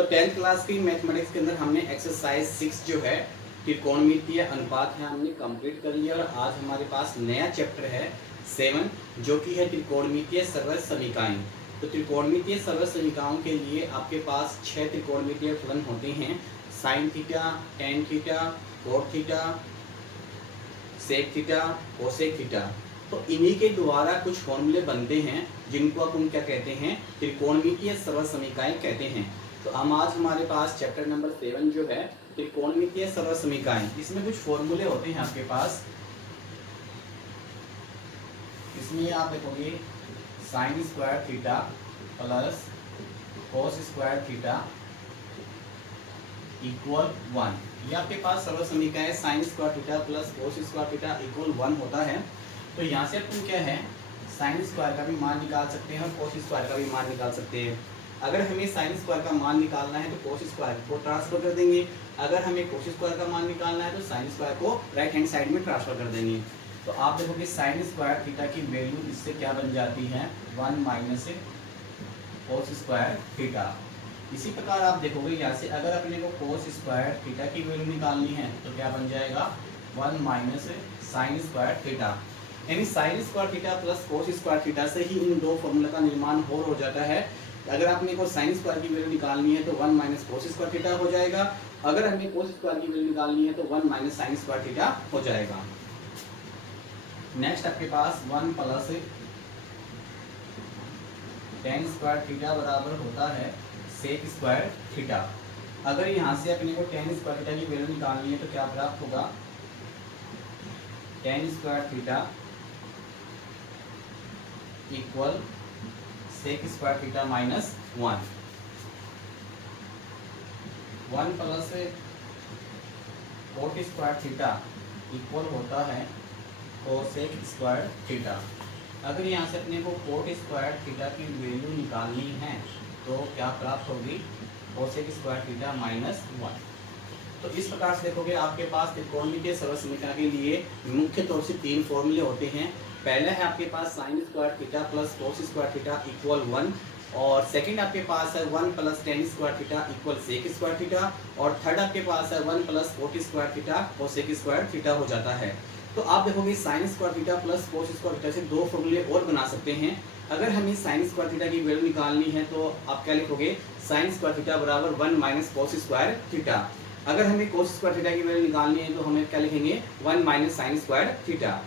तो 10th class की mathematics के अंदर हमने एक्सरसाइज 6 जो है त्रिकोणमितीय अनुपात है हमने कंप्लीट कर लिया। और आज हमारे पास नया चैप्टर है 7 जो कि है त्रिकोणमितीय सरल समीकरण। तो त्रिकोणमितीय सरल समीकरणों के लिए आपके पास 6 त्रिकोणमितीय फलन होते हैं, sine theta, tan theta, cot theta, sec theta, cosec theta. तो इन्हीं के द्वारा कुछ फॉर्मूले बनते हैं जिनको अपन क्या कहते हैं, त्रिकोणमितीय सरल समीकरण कहते हैं। तो हम आज हमारे पास चैप्टर नंबर 7 जो है त्रिकोणमितीय सरल समीकरण, इसमें कुछ फॉर्मूले होते हैं आपके पास। इसमें आप देखोगे sine square theta plus cos square theta equal 1। ये आपके पास सरल समीकरण है, sign square theta plus cos square theta equal 1 होता है। तो यहाँ से अपन क्या है, साइन स्क्वायर का भी मान निकाल सकते हैं और कोस स्क्वायर का भी मान निकाल सकते हैं। अगर हमें साइन स्क्वायर का मान निकालना है तो कोस स्क्वायर को ट्रांसफर कर देंगे, अगर हमें कोस स्क्वायर का मान निकालना है तो साइन स्क्वायर को राइट हैंड साइड में ट्रांसफर कर देंगे। तो आप देखोगे साइन स्क्वायर थीटा की वैल्यू इससे क्या बन जाती है, 1 माइनस कोस स्क्वायर थीटा। इसी प्रकार आप देखोगे यहाँ से अगर अपने को कोस स्क्वायर थीटा की वैल्यू निकालनी है तो क्या बन जाएगा, 1 माइनस साइन स्क्वायर थीटा। यानी sign square theta plus cos square theta से ही इन दो फॉर्मूला का निर्माण हो जाता है। अगर आपने को साइन स्क्वायर की वैल्यू निकालनी है तो 1 माइनस कोस स्क्वायर थीटा हो जाएगा, अगर हमें कोस स्क्वायर की वैल्यू निकालनी है तो 1 माइनस साइन स्क्वायर थीटा हो जाएगा। नेक्स्ट आपके पास 1 प्लस टेन स्क्वायर थीटा बराबर होता है सेक स्क्वायर थीटा। अगर यहाँ से अपने को टेन स्क्वायर थीटा की वैल्यू निकालनी है तो क्या प्राप्त होगा, tan square theta equal sec square theta minus 1। 1 plus cot square theta equal होता है कोसेक स्क्वायर थीटा। अगर यहाँ से अपने को कोट स्क्वायर थीटा की वैल्यू निकालनी है तो क्या प्राप्त होगी, कोसेक स्क्वायर थीटा माइनस 1। तो इस प्रकार से देखोगे आपके पास त्रिकोणमितीय सरल समीकरण के लिए मुख्य तौर से 3 फॉर्मूले होते हैं। पहला है आपके पास sine square theta plus cos square theta equal 1, और सेकंड आपके पास है 1 plus tan square theta equal sec square theta, और थर्ड आपके पास है 1 plus cot square theta cosec square theta हो जाता है। तो आप देखोगे sine square theta plus cos square theta से 2 फॉर्मूले और बना सकते हैं। अगर हमें साइन स्क्वायर थीटा की वैल्यू निकालनी है तो आप क्या लिखोगे, साइन स्क्वायर थीटा बराबर 1 माइनस कोस स्क्वायर थीटा। अगर हमें कोस स्क्वायर थीटा की वैल्यू निकालनी है तो हमें क्या लिखेंगे, 1 माइनस साइन स्क्वायर थीटा।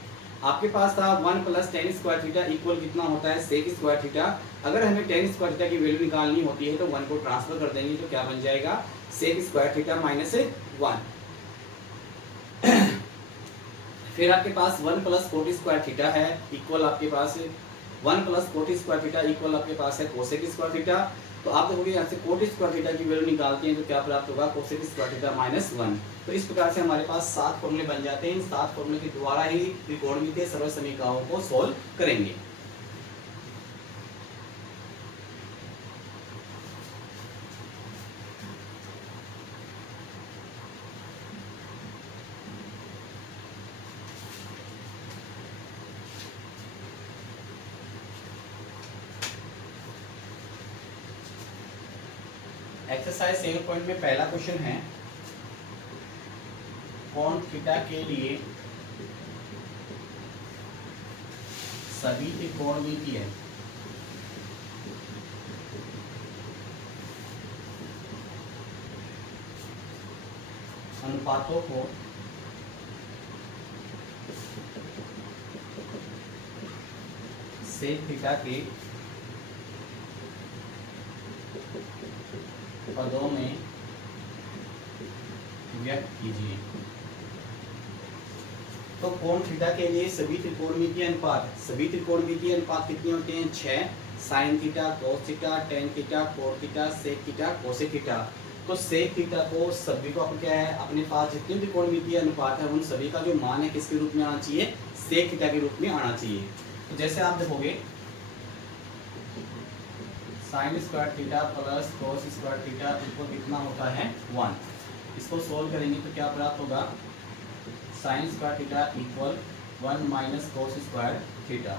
आपके पास था 1 plus tan square theta equal कितना होता है, सेक स्क्वायर थीटा। अगर हमें टेन स्क्वायर थीटा की वैल्यू निकालनी होती है तो 1 को ट्रांसफर कर देंगे तो क्या बन जाएगा, सेक स्क्वायर थीटा माइनस 1। फिर आपके पास 1 प्लस कोट स्क्वायर थीटा है इक्वल आपके पास 1 plus cot square theta equal आपके पास है कोसेक स्क्वायर थीटा। तो आप देखोगे यहाँ से कोट स्क्वायर थीटा की वैल्यू निकालते हैं तो क्या प्राप्त होगा, कोसेक स्क्वायर थीटा माइनस 1। तो इस प्रकार से हमारे पास 7 फॉर्मूले बन जाते हैं। इन 7 फॉर्मूले के द्वारा ही त्रिकोणमितीय सरल समीकरणों को सोल्व करेंगे। एक्सरसाइज 7 पॉइंट में पहला क्वेश्चन है, कोण थीटा के लिए सभी त्रिकोणमितीय अनुपातों को सेक थीटा के पदों में व्यक्त कीजिए। तो कोण थीटा के लिए सभी त्रिकोणमितीय अनुपात कितने होते हैं, 6, sine theta, cos theta, tan theta, cot theta, sec theta, cosec theta. तो सेक थीटा को सभी को अपन क्या है, अपने पास जितने त्रिकोणमितीय अनुपात है उन सभी का जो मान है किसके रूप में आना चाहिए, सेक थीटा के रूप में आना चाहिए। तो जैसे आप देखोगे sine square theta plus cos square theta equal कितना होता है, 1। इसको सोल्व करेंगे तो क्या प्राप्त होगा, sine square theta equal 1 minus cos square theta.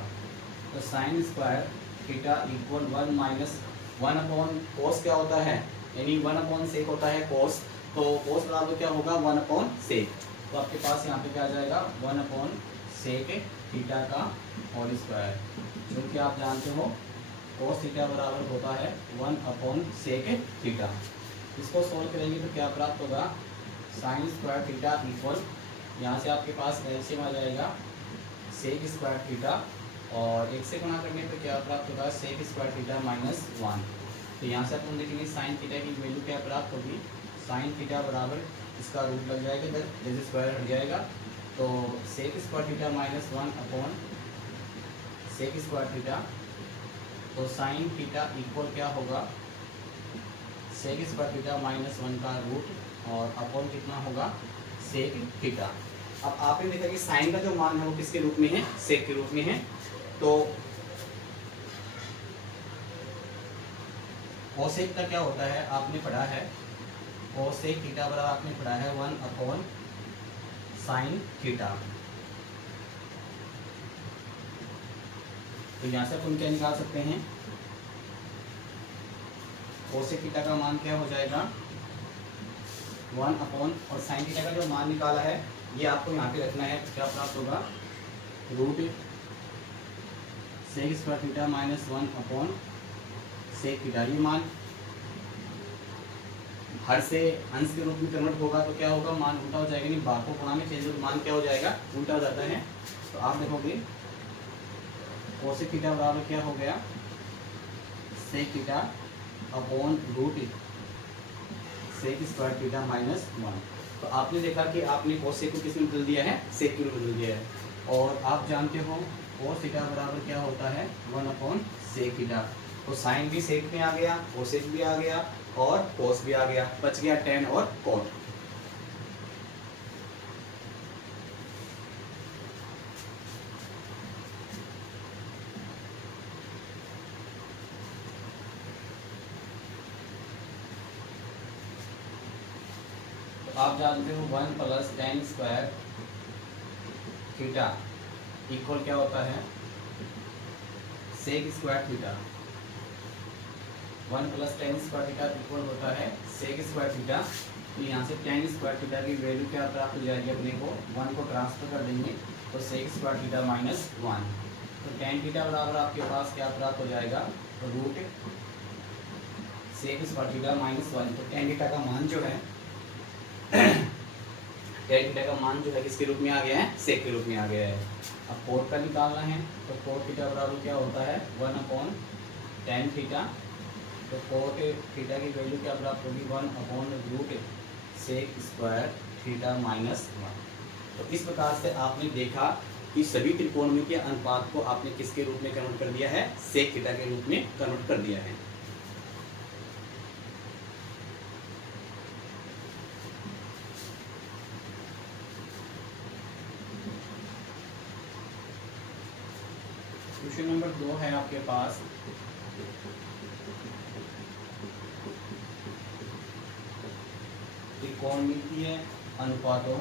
तो sine square theta equal 1 minus 1 upon cos क्या होता है, यानी 1/sec होता है cos, तो cos बराबर क्या होगा 1/sec। तो आपके पास यहाँ पे क्या आ जाएगा 1/sec थीटा का होल स्क्वायर, जो कि आप जानते हो cos थीटा बराबर होता है 1/sec थीटा। इसको सोल्व करेंगे तो क्या प्राप्त होगा sin स्क्वायर थीटा इक्वल, यहाँ से आपके पास एलसीएम आ जाएगा sec स्क्वायर थीटा, और एक से गुणा करने पर क्या प्राप्त होगा sec स्क्वायर थीटा -1। तो यहाँ से अपन देखेंगे साइन थीटा की वैल्यू क्या प्राप्त होगी, साइन थीटा बराबर इसका रूट लग जाएगा इधर, जैसे स्क्वायर हट जाएगा, तो sec square theta -1 sec square theta, तो साइन थीटा इक्वल क्या होगा sec स्क्वायर थीटा -1 का रूट, और अपॉन कितना होगा sec थीटा। अब आपने देखा कि साइन का जो मान है वो किसके रूप में है, sec के रूप में है। तो कोसेक का क्या होता है आपने पढ़ा है, कोसेक थीटा बराबर आपने पढ़ा है 1/sin थीटा। तो यहाँ से अपन क्या निकाल सकते हैं, कोसेक थीटा का मान क्या हो जाएगा 1 और साइन थीटा का जो मान निकाला है ये आपको यहाँ पे रखना है, क्या प्राप्त होगा root sec square theta -1 sec theta. ये मान हर से अंश के रूप में कन्वर्ट होगा तो क्या होगा मान उल्टा हो जाएगा, नहीं भाग को गुणा में चेंज हो मान क्या हो जाएगा उल्टा हो जाता है। तो आप देखोगे कोसेक थीटा बराबर क्या हो गया sec theta upon root sec square theta -1। तो आपने देखा कि आपने कोसेक को किस में बदल दिया है, sec में बदल दिया है, और आप जानते हो cos थीटा बराबर क्या होता है 1/sec थीटा। तो साइन भी sec में आ गया, कोसेक भी आ गया, और cos भी आ गया, बच गया tan और cot। तो आप जानते हो 1 + tan² थीटा इक्वल क्या होता है sec square theta. 1 + tan² theta equal होता है sec स्क्वायर थीटा। तो यहाँ से tan स्क्वायर थीटा की वैल्यू क्या प्राप्त हो जाएगी, अपने को 1 को ट्रांसफर कर देंगे तो sec स्क्वायर थीटा -1। तो tan थीटा बराबर आपके पास क्या प्राप्त हो जाएगा रूट sec स्क्वायर थीटा -1। तो tan थीटा का मान जो है tan थीटा का मान जो है किसके रूप में आ गया है sec के रूप में आ गया है। अब cot का निकालना है, तो cot थीटा बराबर क्या होता है 1/tan थीटा। तो cot थीटा की वैल्यू क्या प्राप्त होगी 1/रूट sec स्क्वायर थीटा -1। तो इस प्रकार से आपने देखा कि सभी त्रिकोणों के अनुपात को आपने किसके रूप में कन्वर्ट कर दिया है, sec थीटा के रूप में कन्वर्ट कर दिया है। क्वेश्चन नंबर 2 है आपके पास, त्रिकोणमितीय अनुपातों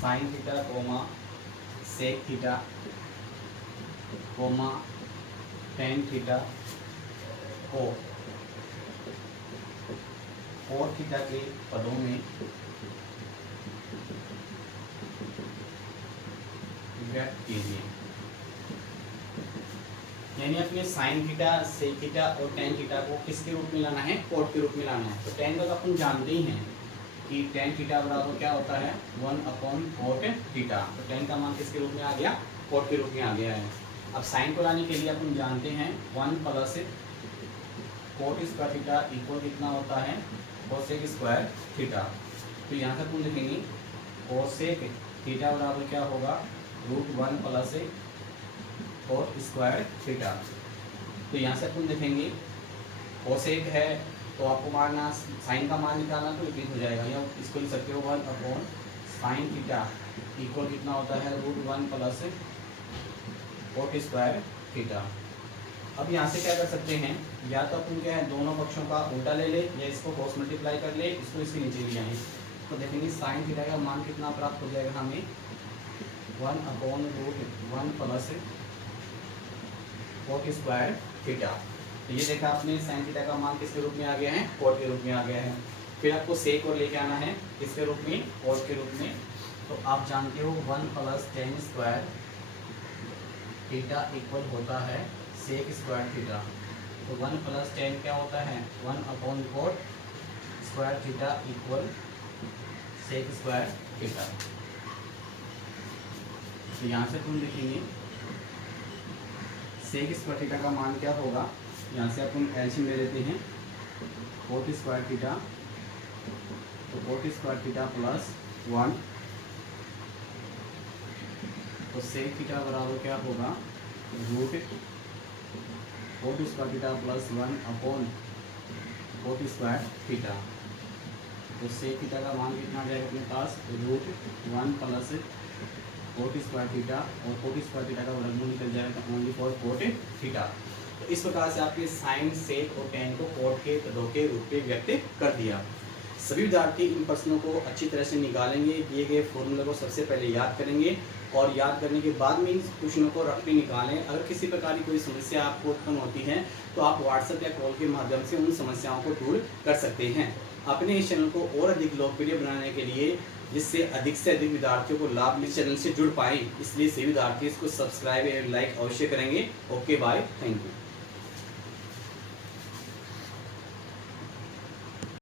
sine theta comma sec theta comma tan theta को कोट थीटा के पदों में व्यक्त कीजिए। यानी अपने साइन थीटा सेक थीटा और टेन थीटा को किसके रूप में लाना है, कोट के रूप में लाना है। तो टेन का तो अपन जानते ही हैं कि टेन थीटा बराबर क्या होता है 1/कोट थीटा। तो टेन का मान किसके रूप में आ गया, कोट के रूप में आ गया है। अब साइन को लाने के लिए अपन जानते हैं 1 + कोट स्क्वायर थीटा इक्वल कितना होता है कोसेक स्क्वायर थीटा। तो यहाँ से अपन लिखेंगे कोसेक थीटा बराबर क्या होगा √1 + कोट स्क्वायर थीटा। तो यहाँ से अपन देखेंगे कोसेक है तो आपको मारना साइन का मान निकालना तो रिपीट हो जाएगा, या इसको लिख सकते हो 1/sin थीटा इक्वल कितना होता है √1 + कोट स्क्वायर थीटा। अब यहाँ से क्या कर सकते हैं, या तो अपन क्या है दोनों पक्षों का उल्टा ले ले, या इसको क्रॉस मल्टीप्लाई कर ले, इसको इसके नीचे ले आए। तो देखेंगे साइन थीटा का मान कितना प्राप्त हो जाएगा हमें 1/√1 + कोट स्क्वायर थीटा। तो ये देखा आपने साइन थीटा का मान किसके रूप में आ गया है, कोट के रूप में आ गया है। फिर आपको सेक और लेके आना है किसके रूप में, कोट के रूप में। तो आप जानते हो 1 + tan स्क्वायर थीटा इक्वल होता है सेक स्क्वायर थीटा। तो 1 + tan क्या होता है, 1/कोट square theta equal sec square theta. तो यहाँ से तुम लिखेंगे सेक स्क्वायर थीटा का मान क्या होगा, यहाँ से अपन एलसीएम ले लेते हैं, कोट स्क्वायर थीटा, तो कोट स्क्वायर थीटा प्लस 1, तो सेक थीटा बराबर क्या होगा, root cot square theta plus 1/कोट स्क्वायर थीटा। तो सेक थीटा का मान कितना आ जाएगा अपने पास, √1 + कोट स्क्वायर थीटा, और कोट स्क्वायर थीटा का वर्गमूल निकल जाएगा ओनली फॉर कोट थीटा। तो इस प्रकार से आपके साइन, सेक और टेन को कोट के पदों के रूप में व्यक्त कर दिया। सभी विद्यार्थी इन प्रश्नों को अच्छी तरह से निकालेंगे, दिए गए फॉर्मूले को सबसे पहले याद करेंगे और याद करने के बाद में इन क्वेश्चनों को रफ में निकालें। अगर किसी प्रकार की कोई समस्या आपको उत्पन्न होती है तो आप व्हाट्सएप या कॉल के माध्यम से उन समस्याओं को दूर कर सकते हैं। अपने इस चैनल को और अधिक लोकप्रिय बनाने के लिए, जिससे अधिक से अधिक विद्यार्थियों को लाभ इस चैनल से जुड़ पाए, इसलिए सभी विद्यार्थी इसको सब्सक्राइब और लाइक अवश्य करेंगे। Okay bye, thank you.